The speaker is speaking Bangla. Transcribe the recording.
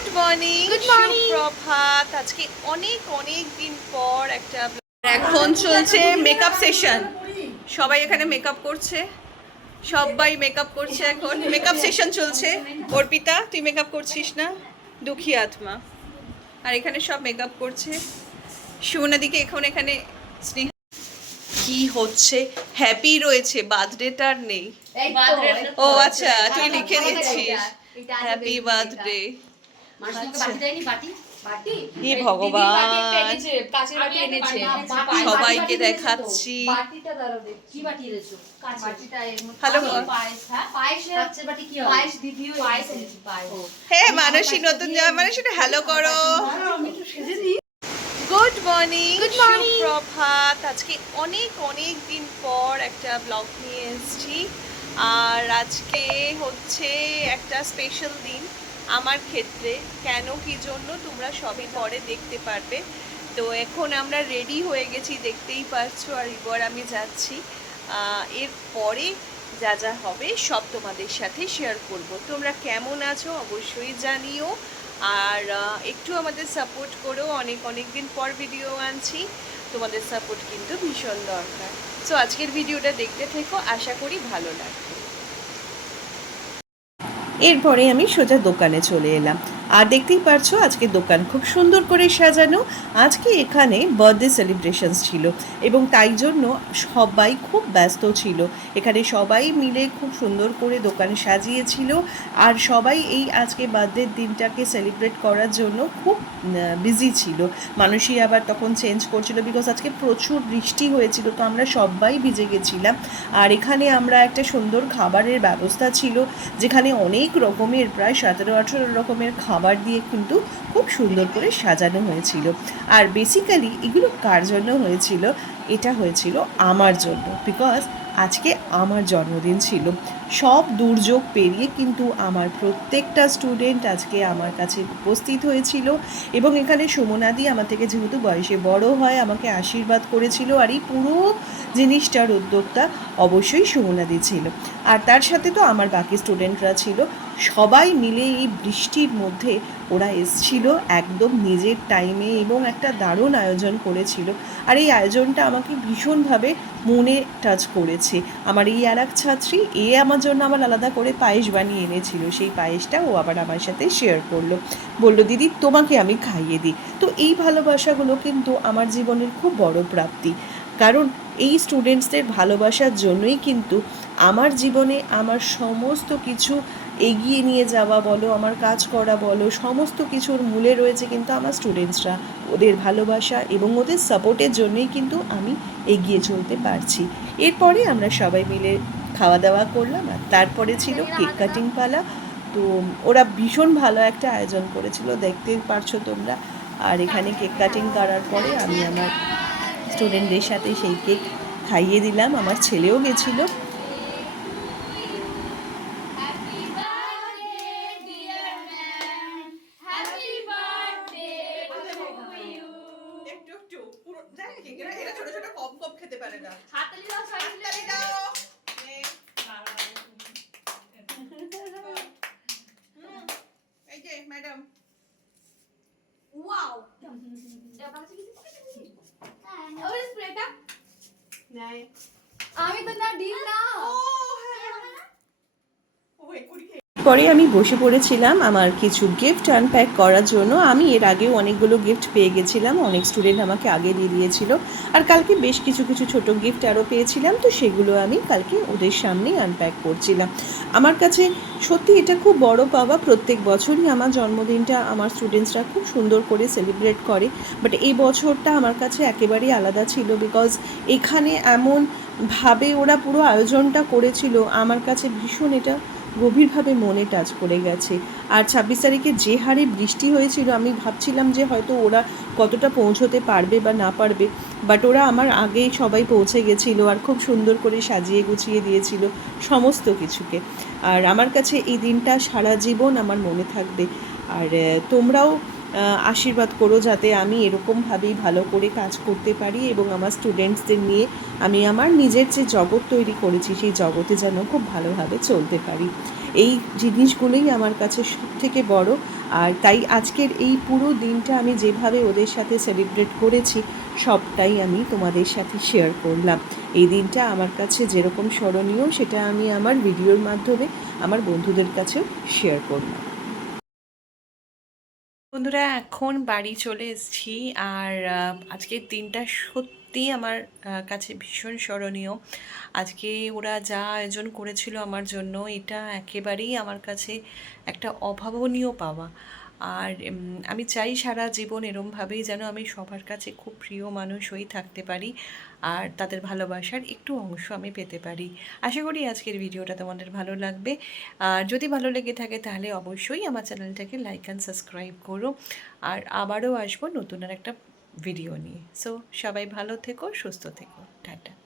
Good morning Good morning. সুপ্রভাত। আজকে অনেক অনেক দিন পর একটা এখন চলছে মেকআপ সেশন সবাই এখানে মেকআপ করছে। সবাই মেকআপ করছে এখন। মেকআপ সেশন চলছে। অর্পিতা তুই মেকআপ করছিস না? দুঃখী আত্মা। আর এখানে সব মেকআপ করছে। সুনাদিকে এখন এখানে স্নেহা কি হচ্ছে? হ্যাপি রয়েছে বার্থডেটার নেই। ও আচ্ছা তুই লিখে দিচ্ছিস হ্যাপি বার্থডে সবাইকে দেখাচ্ছি। হ্যালো হ্যাঁ? মানসী নতুন মানসী হ্যালো করো। Good morning Good morning. সুপ্রভাত। আজকে অনেক অনেক দিন পর একটা ব্লগ নিয়ে এসেছি। আর আজকে হচ্ছে একটা স্পেশাল দিন। আমার ক্ষেত্রে কেন কি জন্য তোমরা সবই পরে দেখতে পারবে। তো এখন আমরা রেডি হয়ে গেছি, দেখতেই পারছ আর এবার আমি যাচ্ছি। এর পরে যা যা হবে সব তোমাদের সাথে শেয়ার করব। তোমরা কেমন আছো অবশ্যই জানিও। আর একটু আমাদের সাপোর্ট করো, অনেক অনেক দিন পর ভিডিও আনছি। তোমাদের সাপোর্ট কিন্তু ভীষণ দরকার। সো আজকের ভিডিওটা দেখতে থেকো, আশা করি ভালো লাগবে। এরপরে আমি সোজা দোকানে চলে এলাম। আর দেখতেই পারছ, আজকে দোকান খুব সুন্দর করে সাজানো। আজকে এখানে বার্থডে সেলিব্রেশনস ছিল এবং তাই জন্য সবাই খুব ব্যস্ত ছিল। এখানে সবাই মিলে খুব সুন্দর করে দোকান সাজিয়েছিল আর সবাই এই আজকে বার্থডের দিনটাকে সেলিব্রেট করার জন্য খুব বিজি ছিল। মানুষই আবার তখন চেঞ্জ করছিল বিকজ আজকে প্রচুর বৃষ্টি হয়েছিল, তো আমরা সবাই ভিজে গেছিলাম। আর এখানে আমরা একটা সুন্দর খাবারের ব্যবস্থা ছিল, যেখানে অনেক রকমের, প্রায় সতেরো আঠেরো রকমের খাবার দিয়ে কিন্তু খুব সুন্দর করে সাজানো হয়েছিল। আর বেসিক্যালি এগুলো কার জন্য হয়েছিল? এটা হয়েছিল আমার জন্য। বিকজ আজকে আমার জন্মদিন ছিল। সব দুর্যোগ পেরিয়ে কিন্তু আমার প্রত্যেকটা স্টুডেন্ট আজকে আমার কাছে উপস্থিত হয়েছিল এবং এখানে সুমনাদি আমার থেকে যেহেতু বয়সে বড় হয়, আমাকে আশীর্বাদ করেছিল আর এই পুরো জিনিসটার উদ্যোক্তা অবশ্যই সুমনাদি ছিল। আর তার সাথে তো আমার বাকি স্টুডেন্টরা ছিল। সবাই মিলে এই বৃষ্টির মধ্যে ওরা এসছিল, একদম নিজের টাইমে এবং একটা দারুণ আয়োজন করেছিল। আর এই আয়োজনটা আমাকে ভীষণভাবে মনে টাচ করেছে। আমার এই আর এক ছাত্রী, এ আমার জন্য আবার আলাদা করে পায়েস বানিয়ে এনেছিল। সেই পায়েসটা ও আবার আমার সাথে শেয়ার করল। বলল, দিদি, তোমাকে আমি খাইয়ে দিই। তো এই ভালোবাসাগুলো কিন্তু আমার জীবনের খুব বড় প্রাপ্তি। কারণ এই স্টুডেন্টসদের ভালোবাসার জন্যই কিন্তু আমার জীবনে আমার সমস্ত কিছু এগিয়ে নিয়ে যাওয়া বলো, আমার কাজ করা বলো, সমস্ত কিছুর মূলে রয়েছে কিন্তু আমার স্টুডেন্টসরা ওদের ভালোবাসা এবং ওদের সাপোর্টের জন্যই কিন্তু আমি এগিয়ে চলতে পারছি। এরপরে আমরা সবাই মিলে খাওয়া দাওয়া করলাম আর তারপরে ছিল কেক কাটিং পালা। তো ওরা ভীষণ ভালো একটা আয়োজন করেছিল দেখতে পারছ তোমরা। আর এখানে কেক কাটিং করার পরে আমি আমার স্টুডেন্টদের সাথে সেই কেক খাইয়ে দিলাম আমার ছেলেও গেছিল। ছোট ছোট কম কম খেতে পারে না। হাততালি দাও নে। হুম, এই যে ম্যাডাম নাই আমি তো না ডিম না পরে আমি বসে পড়েছিলাম আমার কিছু গিফট আনপ্যাক করার জন্য। আমি এর আগেও অনেকগুলো গিফট পেয়ে গেছিলাম, অনেক স্টুডেন্ট আমাকে আগে দিয়ে দিয়েছিল। আর কালকে বেশ কিছু কিছু ছোট গিফট আরও পেয়েছিলাম, তো সেগুলো আমি কালকে ওদের সামনেই আনপ্যাক করছিলাম। আমার কাছে সত্যি এটা খুব বড় পাওয়া। প্রত্যেক বছরই আমার জন্মদিনটা আমার স্টুডেন্টসরা খুব সুন্দর করে সেলিব্রেট করে। বাট এই বছরটা আমার কাছে একেবারেই আলাদা ছিল বিকজ এখানে এমন ভাবে ওরা পুরো আয়োজনটা করেছিল। আমার কাছে ভীষণ এটা গভীরভাবে মনে টাচ করে গেছে। আর ছাব্বিশ তারিখে যে হারে বৃষ্টি হয়েছিল, আমি ভাবছিলাম যে হয়তো ওরা কতটা পৌঁছতে পারবে বা না পারবে। বাট ওরা আমার আগেই সবাই পৌঁছে গেছিল আর খুব সুন্দর করে সাজিয়ে গুছিয়ে দিয়েছিল সমস্ত কিছুকে। আর আমার কাছে এই দিনটা সারা জীবন আমার মনে থাকবে। আর তোমরাও আশীর্বাদ করো যাতে আমি এরকমভাবেই ভালো করে কাজ করতে পারি এবং আমার স্টুডেন্টসদের নিয়ে আমি আমার নিজের যে জগৎ তৈরি করেছি, সেই জগতে যেন খুব ভালোভাবে চলতে পারি। এই জিনিসগুলোই আমার কাছে সব থেকে বড়। আর তাই আজকের এই পুরো দিনটা আমি যেভাবে ওদের সাথে সেলিব্রেট করেছি, সবটাই আমি তোমাদের সাথে শেয়ার করলাম। এই দিনটা আমার কাছে যেরকম স্মরণীয়, সেটা আমি আমার ভিডিওর মাধ্যমে আমার বন্ধুদের কাছেও শেয়ার করলাম। বন্ধুরা, এখন বাড়ি চলে এসেছি আর আজকের দিনটা সত্যি আমার কাছে ভীষণ স্মরণীয়। আজকে ওরা যা আয়োজন করেছিল আমার জন্য, এটা একেবারেই আমার কাছে একটা অভাবনীয় পাওয়া। আর আমি চাই সারা জীবন এরমভাবেই যেন আমি সবার কাছে খুব প্রিয় মানুষ হয়েই থাকতে পারি আর তাদের ভালোবাসার একটু অংশ আমি পেতে পারি। আশা করি আজকের ভিডিওটা তোমাদের ভালো লাগবে। আর যদি ভালো লেগে থাকে তাহলে অবশ্যই আমার চ্যানেলটাকে লাইক অ্যান্ড সাবস্ক্রাইব করো। আর আবারও আসব নতুন আর একটা ভিডিও নিয়ে। সো সবাই ভালো থেকো, সুস্থ থেকো। টাটা।